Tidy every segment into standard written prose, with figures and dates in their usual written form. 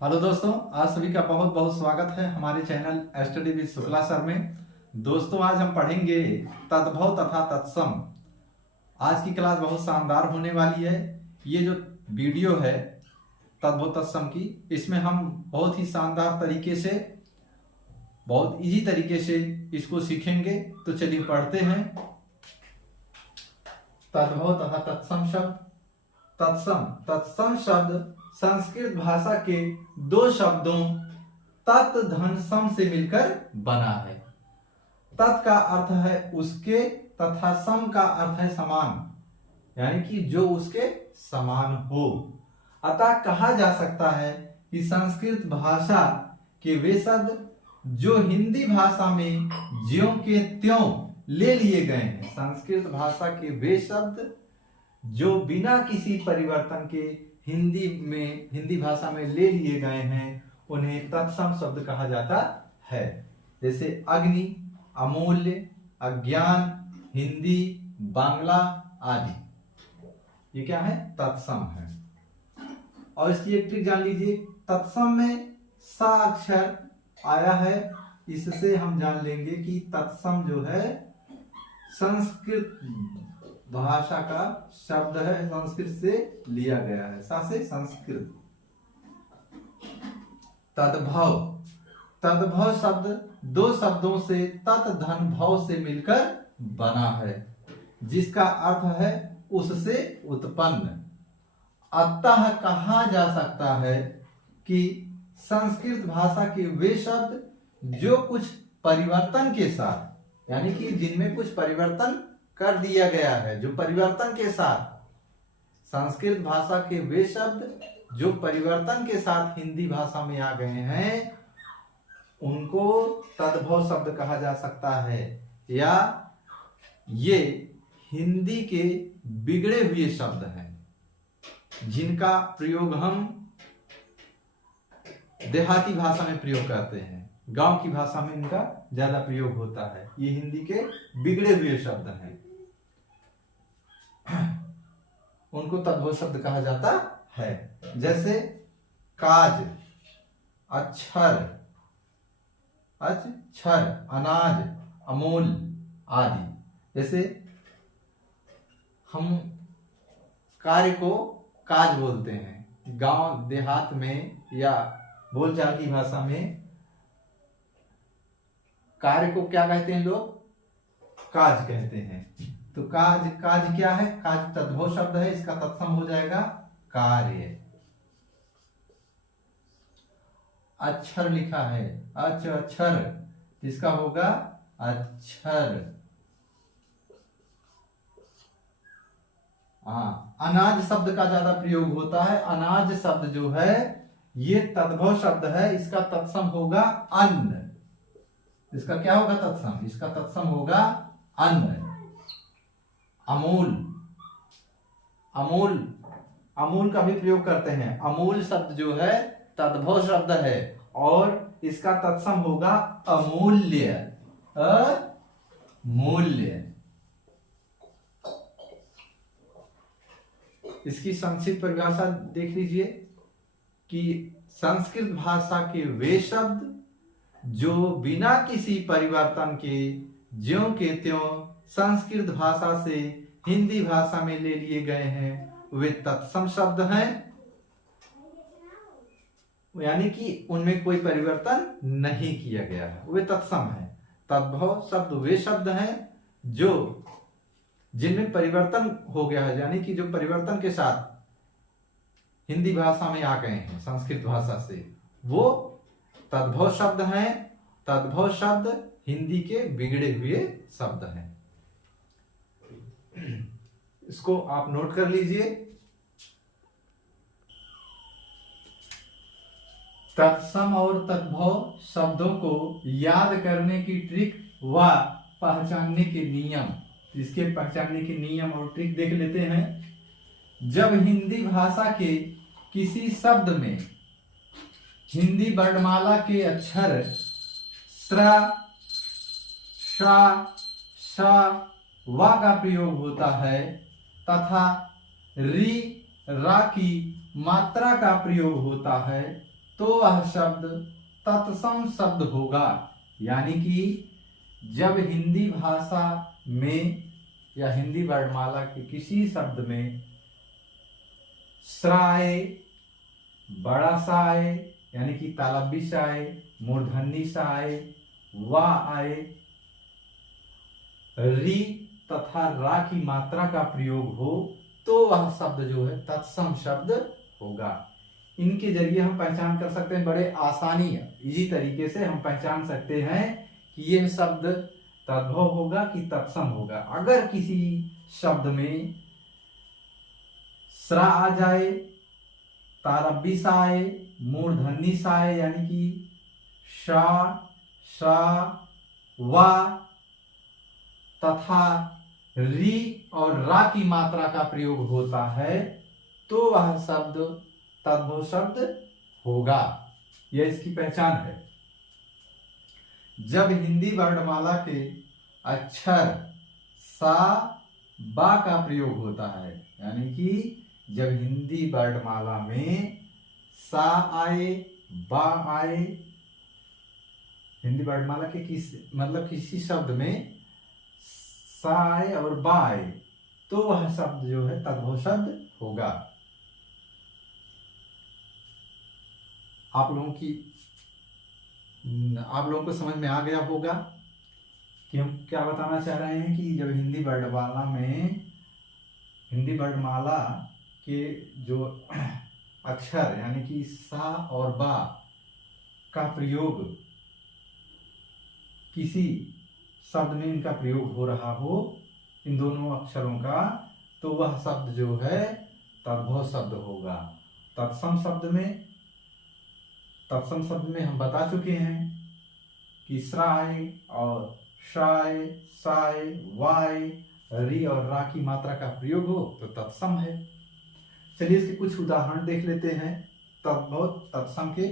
Hello दोस्तों, आज सभी का बहुत बहुत स्वागत है हमारे channel study with Shukla sir में। दोस्तों, आज हम पढ़ेंगे तद्भव तथा तत्सम। आज की क्लास बहुत शानदार होने वाली है। ये जो वीडियो है तद्भव तत्सम की, इसमें हम बहुत ही शानदार तरीके से, बहुत इजी तरीके से इसको सीखेंगे। तो चलिए पढ़ते हैं। तद्भव तथा तत्सम शब्द। तत्सम शब्द संस्कृत भाषा के दो शब्दों तत् धन सम से मिलकर बना है। तत् का अर्थ है उसके तथा सम का अर्थ है समान, यानी कि जो उसके समान हो। अतः कहा जा सकता है कि संस्कृत भाषा के वे शब्द जो हिंदी भाषा में ज्यों के त्यों ले लिए गए हैं, संस्कृत भाषा के वे शब्द जो बिना किसी परिवर्तन के हिंदी भाषा में ले लिए गए हैं, उन्हें तत्सम शब्द कहा जाता है। जैसे अग्नि, अमूल्य, अज्ञान, हिंदी, बांग्ला आदि, ये क्या है? तत्सम है। और इसकी एक ट्रिक जान लीजिए। तत्सम में सा अक्षर आया है, इससे हम जान लेंगे कि तत्सम जो है संस्कृत भाषा का शब्द है, संस्कृत से लिया गया है। सा से संस्कृत। तद्भव शब्द दो शब्दों से तत् धन भव से मिलकर बना है, जिसका अर्थ है उससे उत्पन्न। अतः कहा जा सकता है कि संस्कृत भाषा के वे शब्द जो कुछ परिवर्तन के साथ, यानी कि जिनमें कुछ परिवर्तन कर दिया गया है, जो परिवर्तन के साथ, संस्कृत भाषा के वे शब्द जो परिवर्तन के साथ हिंदी भाषा में आ गए हैं, उनको तद्भव शब्द कहा जा सकता है। या ये हिंदी के बिगड़े हुए शब्द हैं, जिनका प्रयोग हम देहाती भाषा में प्रयोग करते हैं, गांव की भाषा में इनका ज्यादा प्रयोग होता है। ये हिंदी के बिगड़े हुए शब्द हैं, उनको तद्भव शब्द कहा जाता है। जैसे काज, अक्षर, अनाज, अमूल आदि। जैसे हम कार्य को काज बोलते हैं, गांव देहात में या बोलचाल की भाषा में कार्य को क्या कहते हैं लोग? काज कहते हैं। तो काज क्या है? काज तद्भव शब्द है, इसका तत्सम हो जाएगा कार्य। अक्षर लिखा है, अक्षर, इसका होगा अक्षर। अनाज शब्द का ज्यादा प्रयोग होता है। अनाज शब्द जो है ये तद्भव शब्द है, इसका तत्सम होगा अन्न। इसका क्या होगा तत्सम? इसका तत्सम होगा अन्न। अमूल का भी प्रयोग करते हैं। अमूल शब्द जो है तद्भव शब्द है और इसका तत्सम होगा अमूल्य। अमूल्य। इसकी संक्षिप्त परिभाषा देख लीजिए कि संस्कृत भाषा के वे शब्द जो बिना किसी परिवर्तन के ज्यों के त्यों संस्कृत भाषा से हिंदी भाषा में ले लिए गए हैं, वे तत्सम शब्द हैं। यानी कि उनमें कोई परिवर्तन नहीं किया गया है, वे तत्सम हैं। तद्भव शब्द वे शब्द हैं जो जिनमें परिवर्तन हो गया है, यानी कि जो परिवर्तन के साथ हिंदी भाषा में आ गए हैं संस्कृत भाषा से, वो तद्भव शब्द हैं। तद्भव शब्द हिंदी के बिगड़े हुए शब्द हैं। इसको आप नोट कर लीजिए। तत्सम और तद्भव शब्दों को याद करने की ट्रिक व पहचानने के नियम, इसके पहचानने के नियम और ट्रिक देख लेते हैं। जब हिंदी भाषा के किसी शब्द में हिंदी वर्णमाला के अक्षर स्र, श, श, व का प्रयोग होता है तथा री, रा की मात्रा का प्रयोग होता है, तो वह शब्द तत्सम शब्द होगा। यानी कि जब हिंदी भाषा में या हिंदी वर्णमाला के किसी शब्द में स्रा आए, बड़ा सा आए यानी कि तालव्य सा आए, मूर्धन्य सा आए, वा आए, री तथा रा की मात्रा का प्रयोग हो, तो वह शब्द जो है तत्सम शब्द होगा। इनके जरिए हम पहचान कर सकते हैं, बड़े आसानी इजी तरीके से हम पहचान सकते हैं कि यह शब्द तद्भव होगा कि तत्सम होगा। अगर किसी शब्द में स्रा आ जाए, तालव्य सा आए, मूर्धन्य सा आए यानी कि शा, शा, वा तथा री और रा की मात्रा का प्रयोग होता है, तो वह शब्द तद्भव शब्द होगा। यह इसकी पहचान है। जब हिंदी वर्णमाला के अक्षर सा, बा का प्रयोग होता है, यानी कि जब हिंदी वर्णमाला में सा आए, बा आए, हिंदी वर्णमाला के किसी शब्द में सा आए और बा आए, तो वह शब्द जो है तद्भव शब्द होगा। आप लोगों को समझ में आ गया होगा कि हम क्या बताना चाह रहे हैं कि जब हिंदी वर्णमाला के जो अक्षर यानी कि सा और बा का प्रयोग किसी शब्द में इनका प्रयोग हो रहा हो, इन दोनों अक्षरों का, तो वह शब्द जो है तद्भव शब्द होगा। तत्सम शब्द में हम बता चुके हैं कि स्राय और शाय, साय, वाय, री और रा की मात्रा का प्रयोग हो तो तत्सम है। चलिए इसके कुछ उदाहरण देख लेते हैं तद्भव तत्सम के।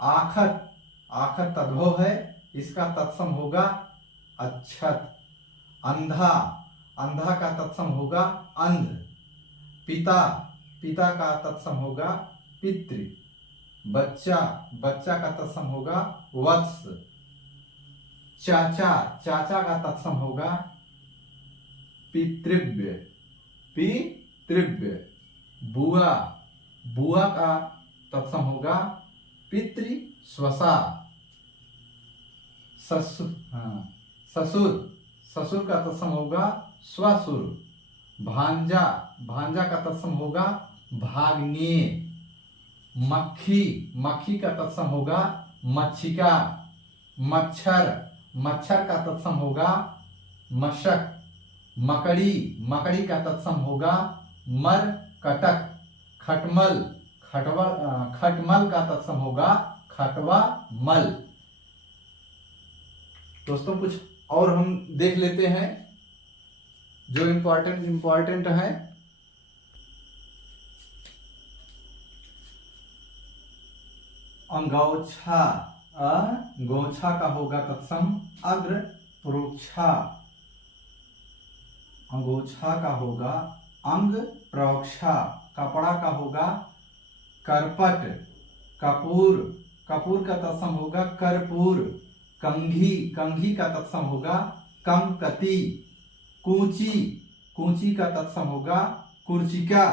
आखत तद्भव है, इसका तत्सम होगा अच्छत। अंधा का तत्सम होगा अंध। पिता का तत्सम होगा पितृ। बच्चा का तत्सम होगा वत्स। चाचा का तत्सम होगा पितृव्य। बुआ का तत्सम होगा पितृस्वसा। ससुर का तत्सम होगा स्वसुर। भांजा का तत्सम होगा भाग्नेय। मक्खी का तत्सम होगा मच्छिका। मच्छर का तत्सम होगा मशक। मकड़ी का तत्सम होगा मरकटक। खटमल का तत्सम होगा खटवामल। दोस्तों कुछ और हम देख लेते हैं जो इंपॉर्टेंट है। अंगौछा, गौछा का होगा तत्सम अग्र प्रोक्षा। अंगोछा का होगा अंग प्रोक्षा। कपड़ा का होगा करपट। कपूर का तत्सम होगा कर्पूर। कंघी का तत्सम होगा कंकती। कूची का तत्सम होगा कुर्चिका।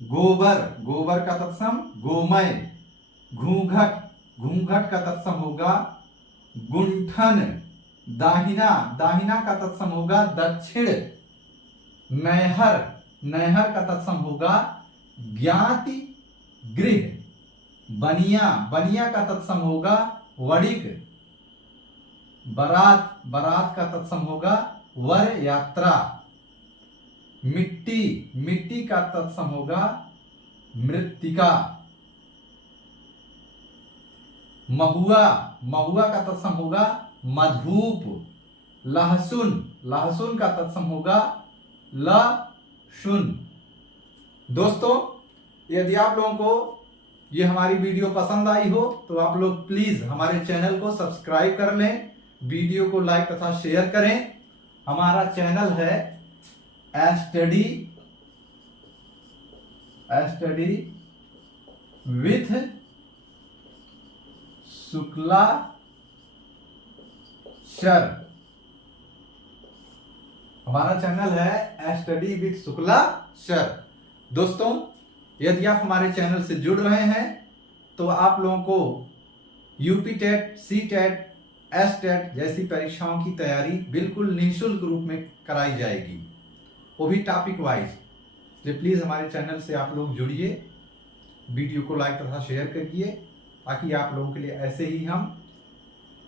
गोबर का तत्सम गोमय। घूंघट का तत्सम होगा गुंठन। दाहिना का तत्सम होगा दक्षिण। नहर का तत्सम होगा ज्ञाति गृह। बनिया का तत्सम होगा वणिक। बारात का तत्सम होगा वर यात्रा। मिट्टी का तत्सम होगा मृत्तिका। महुआ का तत्सम होगा मधुप। लहसुन का तत्सम होगा लशुन। दोस्तों यदि आप लोगों को ये हमारी वीडियो पसंद आई हो तो आप लोग प्लीज हमारे चैनल को सब्सक्राइब कर लें, वीडियो को लाइक तथा शेयर करें। हमारा चैनल है स्टडी विथ शुक्ला शर। हमारा चैनल है स्टडी विद शुक्ला शर। दोस्तों, यदि आप हमारे चैनल से जुड़ रहे हैं तो आप लोगों को UP TET, C TET, S TET जैसी परीक्षाओं की तैयारी बिल्कुल निःशुल्क रूप में कराई जाएगी, वो भी टॉपिक वाइज। तो प्लीज हमारे चैनल से आप लोग जुड़िए, वीडियो को लाइक तथा शेयर करिए, ताकि आप लोगों के लिए ऐसे ही हम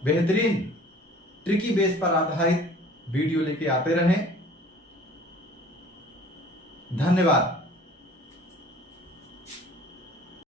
बेहतरीन ट्रिकी बेस पर आधारित वीडियो लेके आते रहें। धन्यवाद।